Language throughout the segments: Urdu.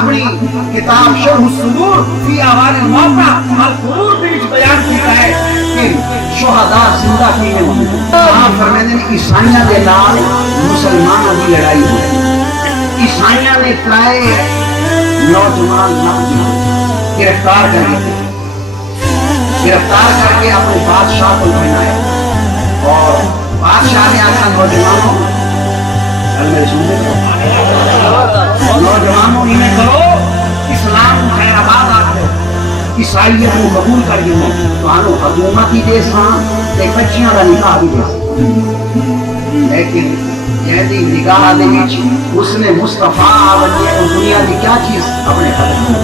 اپنی کتاب شرح الصدور فی احوال الموتى القبور بیچ بیان کیا ہے کہ شہداء زندہ کیے ہوئے آپ فرماتے ہیں عیسائیاں دے نال مسلمانوں کی لڑائی ہوئی عیسائیاں نے ترائے نوجوان گرفتار کر لیے گرفتار کر کے اپنے بادشاہ کو بنایا اور بادشاہ نے آخا نوجوانوں نوجوانوں انہیں کرو اسلام خیر آباد آتے عیسائیت کو قبول کر گئے تو آنو حکومت ہی دے سان تے بچیاں کا نکاح بھی دے سان لیکن جہدی نگاہ دے وچ حسن مصطفیٰ بنی ہے دنیا کی کیا چیز اپنے ختم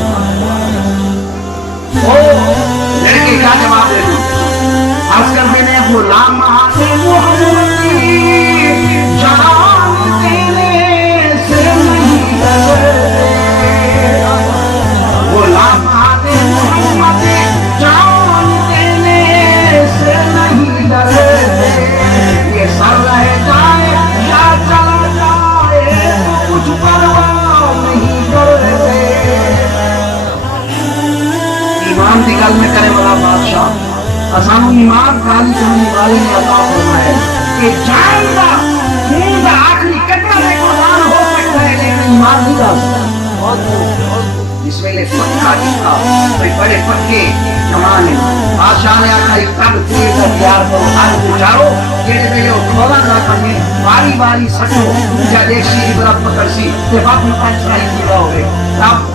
او لڑکے کا جواب دے دو عرض کرتے ہیں غلام محمدی جان دینے سے نہیں ڈرتے غلام محمدی جان دینے سے نہیں ڈرتے یہ سر رہ جائے یا چلا جائے کچھ پرواہ نہیں کرتے ایمان کی گل میں کرے والا بادشاہ اسانو ایمان خالی کرنے والے نے عطا فرمایا ہے کہ جان کا خون کا آخری قطرہ میں قربان ہو سکتا ہے لیکن ایمان نہیں ڈال سکتا اس ویلے پکا کیا بھائی بڑے پکے جوان ہیں بادشاہ نے آخا ایک تب تیر کا تیار کرو ہر گزارو جیڑے ویلے وہ کھولا نہ کرنے باری باری سٹو جا دیکھ سی عبرت پکڑ سی تے وقت میں پنچائی پورا ہوئے تب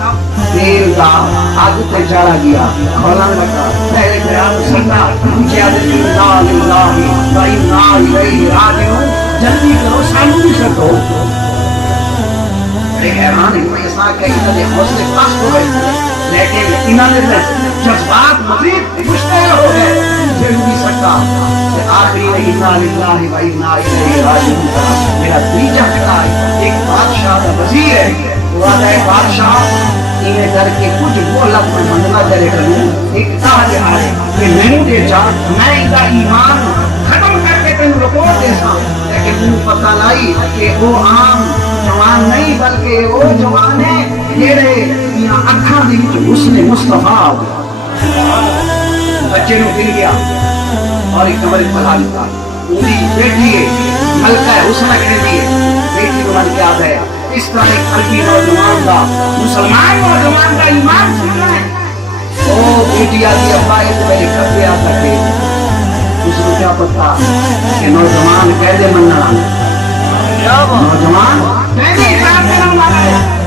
تیل کا آگ تے چڑھا گیا کھولا لگا پہلے قیام سننا مجھے آدھے لا الہ و انا الیہ راجعون جلدی کرو سانو بھی سٹو بڑے حیران ہیں کوئی ایسا کہ انہوں نے حوصلے پاس ہو گئے لیکن انہوں نے جذبات مزید مشتعل ہو گئے پھر بھی سکتا کہ آخری میں انا للہ و انا الیہ راجعون میرا تیجا کھڑا ہے ایک بادشاہ کا وزیر ہے وہ آتا ہے بادشاہ انہیں کر کے کچھ بولت میں منگنا چلے کروں ایک تاج آئے کہ نہیں دے جا میں ان کا ایمان ختم کر کے تین رپورٹ دے سا لیکن انہوں پتہ لائی کہ وہ عام جوان نہیں بلکہ وہ جوان ہے جیڑے یہاں اکھاں دی حسن مصطفیٰ بچے نو گر گیا اور ایک کمرے پلا لیتا پوری بیٹی ہے ملکہ حسنہ کہنے دی بیٹی کو من کے آتا ہے اس طرح ایک عربی نوجوان کا مسلمان نوجوان کا ایمان سننا ہے وہ بیٹی آتی ابا ایک میرے کبھی آ سکتے اس کو کیا پتا کہ نوجوان قید مننا نوجوان قید اقرار کرنا والا ہے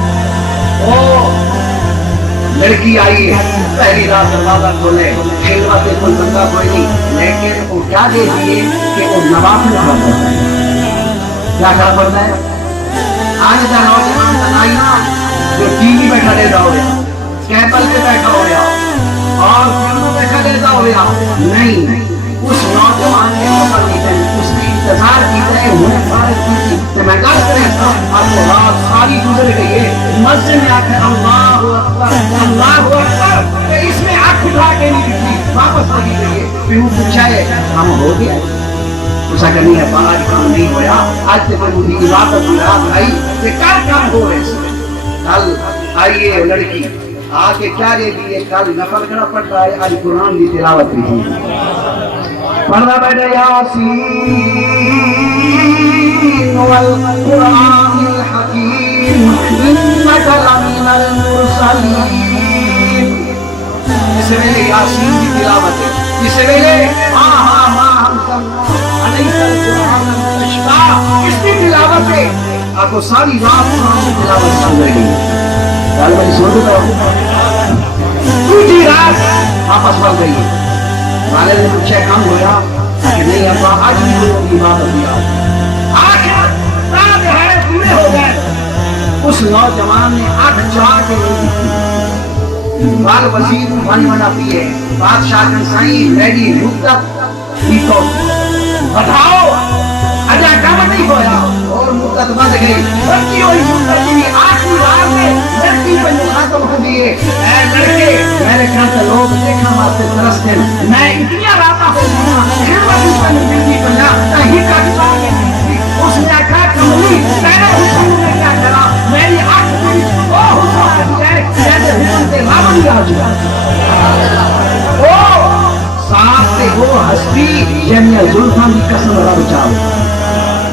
وہ لڑکی آئی ہے پہلی رات دروازہ کھولے خلوت کوئی بندہ کوئی نہیں لیکن وہ کیا دے دیے کہ وہ نوافل کھڑا پڑتا ہے کیا کھڑا پڑتا ہے آج کا نوجوان بنائینا جو ٹی وی میں کھڑے رہا ہو گیا کیبل پہ بیٹھا ہو گیا اور فلموں پہ کھڑے رہا ہو گیا نہیں اس نوجوان کے اوپر نہیں اس کی انتظار کی ہے ہونے فارغ کی تھی کہ میں گل کریں آپ کو رات ساری گزر گئی ہے مسجد میں آتے اللہ اکبر کہ اس میں آنکھ اٹھا کے نہیں دکھی واپس لگی گئی ہے پھر وہ پوچھا ہے ہم ہو گیا اسا کرنی ہے بالا کام نہیں ہویا آج سے پر مجھے عبادت کی رات آئی کہ کل کام ہو رہے سے کل آئیے لڑکی آکے کیا دے دیئے کل نفل کرنا پڑتا ہے آج قرآن کی تلاوت بھی پڑھنا بیٹھا یاسین والقرآن الحکیم انک لمن المرسلین اس ویلے یاسین کی تلاوت ہے اس ویلے ہم علیہ القرآن المشتاق اس کی تلاوت ہے آپ کو ساری رات قرآن کی تلاوت سن رہی ہے کل میں سن رہا ہوں دوسری رات واپس پڑھ گئی والے نے پوچھا کام ہوا کہ نہیں ابا آج بھی لوگوں کی بات دیا آخر رات دہاڑے پورے ہو گئے اس نوجوان نے آنکھ چاہ کے نہیں دیکھی بال وزیر بن بنا پیے بادشاہ کنسائی ریڈی مدت ہی تو بتاؤ اجا کام نہیں ہویا اور مدت بند گئی بچی ہوئی مدت کی آخری بار میں لڑکی پر ختم ہو دیے اے لڑکے میرے گھر کے لوگ دیکھنا واسطے ترستے ہیں میں اتنی راتا ہو گیا پھر وہ اس پر زندگی بنا کہیں کا چاہے اس نے کہا کملی میں نے حسن نے کیا کرا میری آنکھ میں وہ حسن ہے جنیا زلفاں دی قسم رب چاہے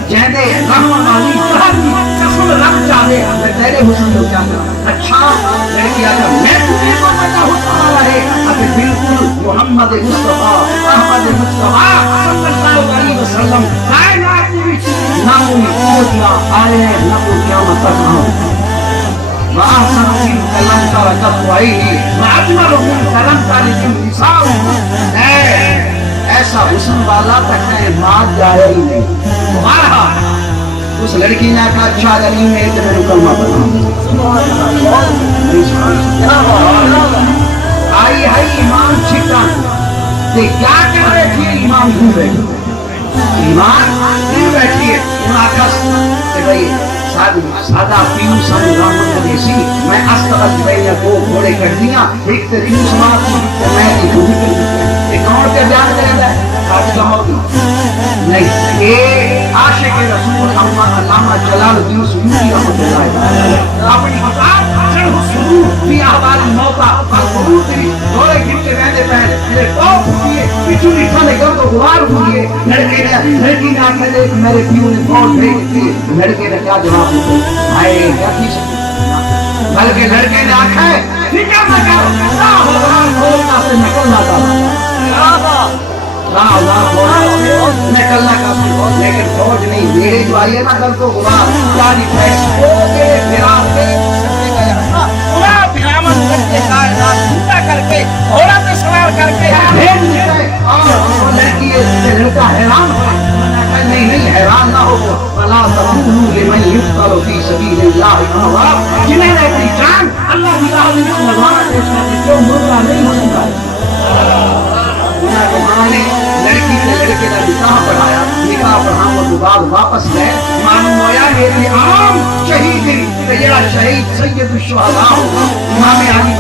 جہدے رحمت والی جہاں دی قسم رب چاہے میں تیرے حسن کو کیا کروں اچھا لڑکی آگا میں تمہیں کو پتا حسن والا ہے ابھی بالکل محمد مصطفیٰ احمد مصطفیٰ صلی اللہ علیہ وسلم کائنات میں نہ کوئی پوچھنا آئے نہ کوئی قیامت تک آؤں وَأَحْسَنُ مِنْكَ لَمْ تَرَ قَطُّ عَيْنِي وَأَجْمَلُ مِنْكَ لَمْ تَلِدْ النِّسَاءُ ایسا حسن والا تک ہے بات جائے ہی نہیں تمہارا اس لڑکی نے کہا اچھا علی میں تو میرے کلمہ پڑھا آئی ہے ایمان چھکن تے کیا کہہ رہے تھے ایمان کیوں بیٹھی ایمان کیوں بیٹھی ہے انہاں کس کہ بھئی سادہ پیو سن رحمت دیسی میں استغل بینیا دو گھوڑے کر دیا ایک تے کیوں سماعت تو میں ایک بھی کر دیا ایک اور کے بیان کرے گا آج کا ہوگی نہیں یہ عاشق رسول علامہ جلال الدین سیوطی رحمۃ اللہ اپنی کتاب شرح الصدور فی احوال الموتى القبور تیری دورے گھنٹے رہنے پہلے میرے ٹوپ ہوئیے پیچھو نٹھا لے گھر کو غوار ہوئیے لڑکی نے آنکھیں دیکھ میرے پیو نے فوج بھیج دی لڑکے نے کیا جواب دیتے آئے کیا کی سکتے بلکہ لڑکے نے آنکھیں فکر نہ کر نہ ہوگا کھولنا سے نکلنا کا نکلنا کا لیکن فوج نہیں میرے جو آئیے نا کل کو غبار جاری فیس ہو کے پھرار کے سکتے گیا پورا بھیامن کر کے کائنات چھوٹا کر کے گھوڑا پہ سوار کر کے بھیج دیتے اور لڑکی لڑکا حیران ہوئے نہیں حیران نہ ہو فلا تقولوا لمن يقتل في سبيل الله اموات جنہیں نے اپنی جان اللہ کی راہ میں لگانا پیش کرتے کیوں مردہ نہیں ہو سکتا لڑکی نے لڑکے کا نکاح پڑھایا نکاح پڑھانے کے بعد واپس گئے معلوم ہوا میری عام شہید میرا شہید سید الشہداء امام علی